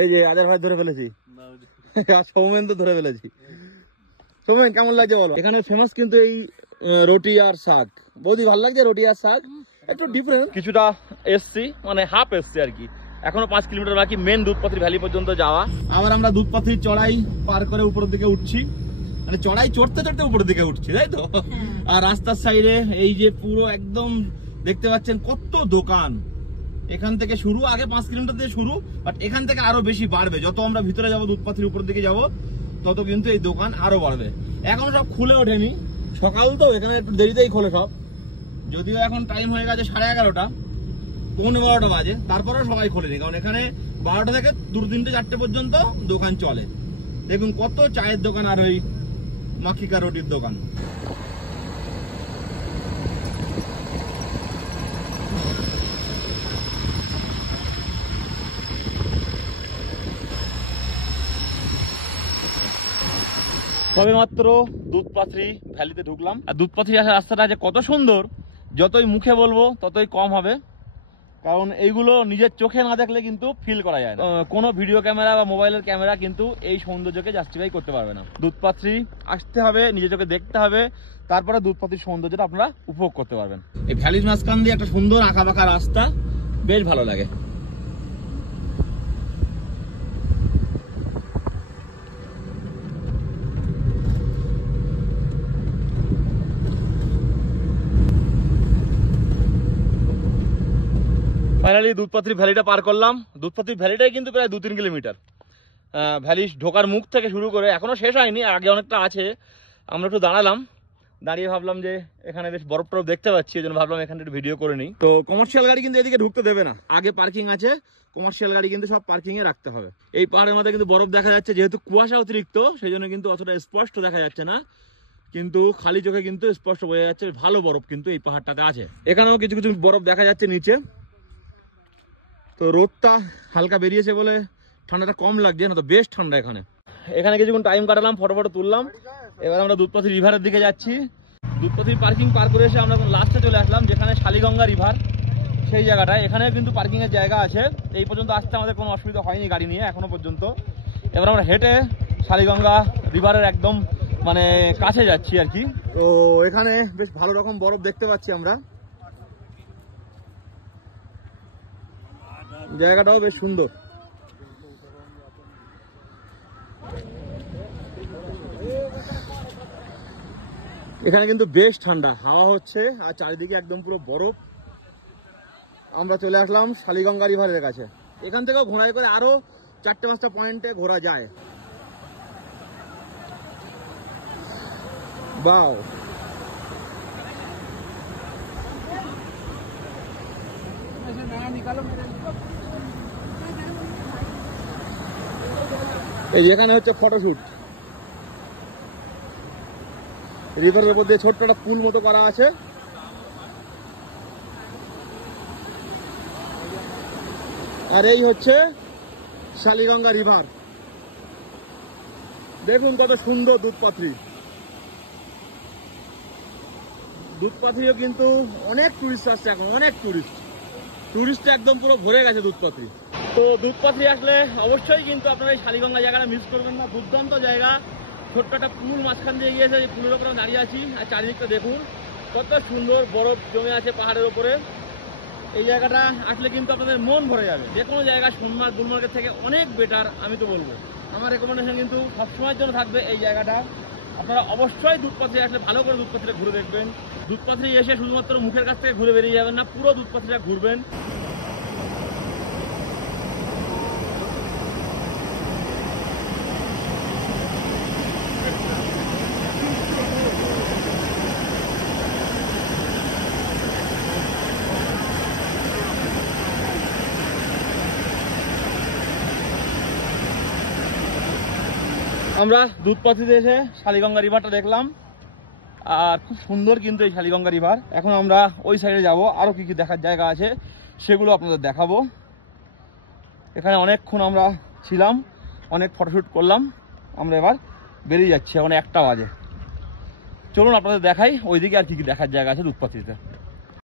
এই যে আদের ভাই ধরে ফেলেছি, সৌমেন তো ধরে ফেলেছি। সৌমেন কেমন লাগছে বলো? এখানে ফেমাস কিন্তু এই রুটি আর শাক। বৌদি ভালো লাগছে রুটি আর শাক? একটু ডিফারেন্ট কিছুটা এসছি, মানে হাফ এসছি আর কি। এখনো 5 কিলোমিটার বাকি মেন দুধপাথরি ভ্যালি পর্যন্ত যাওয়া। আবার আমরা দুধপাথরি চড়াই পার করে উপরের দিকে উঠছি, মানে চড়াই চড়তে চড়তে উপরের দিকে উঠছি, তাই তো? আর রাস্তার সাইডে এই যে পুরো একদম দেখতে পাচ্ছেন কত দোকান। এখান থেকে শুরু, আগে 5 কিলোমিটার দিয়ে শুরু, বাট এখান থেকে আরো বেশি বাড়বে। যত আমরা ভিতরে যাবো দুধপাথরির উপর দিকে যাব, তত কিন্তু এই দোকান আরো বাড়বে। এখনো সব খুলে ওঠেনি, সকাল তো এখানে একটু দেরিতেই খোলে সব। যদিও এখন টাইম হয়ে গেছে 11:30, 11:15 বাজে, তারপরেও সবাই খোলেনি, কারণ এখানে 12টা থেকে 2, 3, 4টে পর্যন্ত দোকান চলে। দেখুন কত চায়ের দোকান আর ওই মাখিকা রুটির দোকান। সবে মাত্র দুধপাথরি ভ্যালিতে ঢুকলাম, আর দুধপাথরি আসার রাস্তাটা যে কত সুন্দর, যতই মুখে বলবো ততই কম হবে, কারণ এইগুলো নিজের চোখে না দেখলে কিন্তু ফিল করা যায় না। কোনো ভিডিও ক্যামেরা বা মোবাইলের ক্যামেরা কিন্তু এই সৌন্দর্যকে জাস্টিফাই করতে পারবে না। দুধপাথরি আসতে হবে, নিজের চোখে দেখতে হবে, তারপরে দুধপাথরির সৌন্দর্যটা আপনারা উপভোগ করতে পারবেন। এই ভ্যালির মাঝখান দিয়ে একটা সুন্দর আঁকা বাঁকা রাস্তা, বেশ ভালো লাগে। ফাইনালি দুধপাথরি ভ্যালিটা পার করলাম। দুধপাথরি ভ্যালিটাই কিন্তু প্রায় 2-3 কিলোমিটার। ভ্যালি ঢোকার মুখ থেকে শুরু করে এখনো শেষ হয়নি, আগে অনেকটা আছে। আমরা একটু দাঁড়ালাম, দাঁড়িয়ে ভাবলাম যে এখানে বেশ বরফ টরফ দেখতে পাচ্ছি, এই জন্য ভাবলাম এখানে একটু ভিডিও করে নিই। তো কমার্শিয়াল গাড়ি কিন্তু এদিকে ঢুকতে দেবে না, আগে পার্কিং আছে, কমার্শিয়াল গাড়ি কিন্তু সব পার্কিং এ রাখতে হবে। এই পাহাড়ের মধ্যে কিন্তু বরফ দেখা যাচ্ছে, যেহেতু কুয়াশা অতিরিক্ত সেই জন্য কিন্তু অতটা স্পষ্ট দেখা যাচ্ছে না, কিন্তু খালি চোখে কিন্তু স্পষ্ট বোঝা যাচ্ছে ভালো বরফ কিন্তু এই পাহাড়টাতে আছে। এখানেও কিছু কিছু বরফ দেখা যাচ্ছে নিচে। তো রোদটা হালকা বেরিয়েছে বলে ঠান্ডাটা কম লাগছে, না তো বেশ ঠান্ডা এখানে। এখানে কিছুক্ষণ টাইম কাটালাম, ফটো ফটো তুললাম। এবার আমরা দুধপাথরি রিভারের দিকে যাচ্ছি। দুধপাথরি পার্কিং পার করে এসে আমরা লাস্টে চলে আসলাম, যেখানে শালিগঙ্গা রিভার, সেই জায়গাটায়। এখানে কিন্তু পার্কিং এর জায়গা আছে, এই পর্যন্ত আসতে আমাদের কোনো অসুবিধা হয়নি গাড়ি নিয়ে এখনো পর্যন্ত। এবার আমরা হেঁটে শালিগঙ্গা রিভারের একদম মানে কাছে যাচ্ছি আর কি। তো এখানে বেশ ভালো রকম বরফ দেখতে পাচ্ছি আমরা, জায়গাটাও বেশ সুন্দর। এখানে কিন্তু বেশ ঠান্ডা, হাওয়া হচ্ছে আর চারিদিকে একদম পুরো বরফ। আমরা চলে আসলাম শালিগঙ্গা রিভারের কাছে। এখান থেকেও ঘোড়ায় করে আরো 4-5টা পয়েন্টে ঘোরা যায়। বাও, এই যেখানে হচ্ছে ফটোশুট, রিভারের উপর দিয়ে ছোট্ট একটা পুল মতো করা আছে। আর এই হচ্ছে শালিগঙ্গা রিভার। দেখুন কত সুন্দর দুধপাথরি। দুধপাথরিও কিন্তু অনেক টুরিস্ট আসছে এখন, অনেক টুরিস্টে একদম পুরো ভরে গেছে দুধপাথরি। তো দুধপাথরি আসলে অবশ্যই কিন্তু আপনারা এই শালিগঙ্গা জায়গাটা মিস করবেন না, দুর্দান্ত জায়গা। ছোট্ট একটা পুল মাঝখান দিয়ে গিয়েছে, এই পুলের ওপরে দাঁড়িয়ে আছি, আর চারিদিকটা দেখুন কত সুন্দর বরফ জমে আছে পাহাড়ের ওপরে। এই জায়গাটা আসলে কিন্তু আপনাদের মন ভরে যাবে। যে কোনো জায়গা সোনমার্গ গুলমার্গের থেকে অনেক বেটার আমি তো বলবো। আমার রেকমেন্ডেশন কিন্তু সবসময়ের জন্য থাকবে এই জায়গাটা। আপনারা অবশ্যই দুধপাথরি আসলে ভালো করে দুধপাথরিটা ঘুরে দেখবেন। দুধপাথরি এসে শুধুমাত্র মুখের কাছ থেকে ঘুরে বেরিয়ে যাবেন না, পুরো দুধপাথরিটা ঘুরবেন। আমরা দুধপাথরিতে এসে শালিগঙ্গা রিভারটা দেখলাম, আর খুব সুন্দর কিন্তু এই শালিগঙ্গা রিভার। এখন আমরা ওই সাইডে যাব, আরও কি কি দেখার জায়গা আছে সেগুলো আপনাদের দেখাবো। এখানে অনেকক্ষণ আমরা ছিলাম, অনেক ফটোশ্যুট করলাম। আমরা এবার বেরিয়ে যাচ্ছি, এখন 1টা বাজে। চলুন আপনাদের দেখাই ওইদিকে আর কি কি দেখার জায়গা আছে দুধপাথরিতে।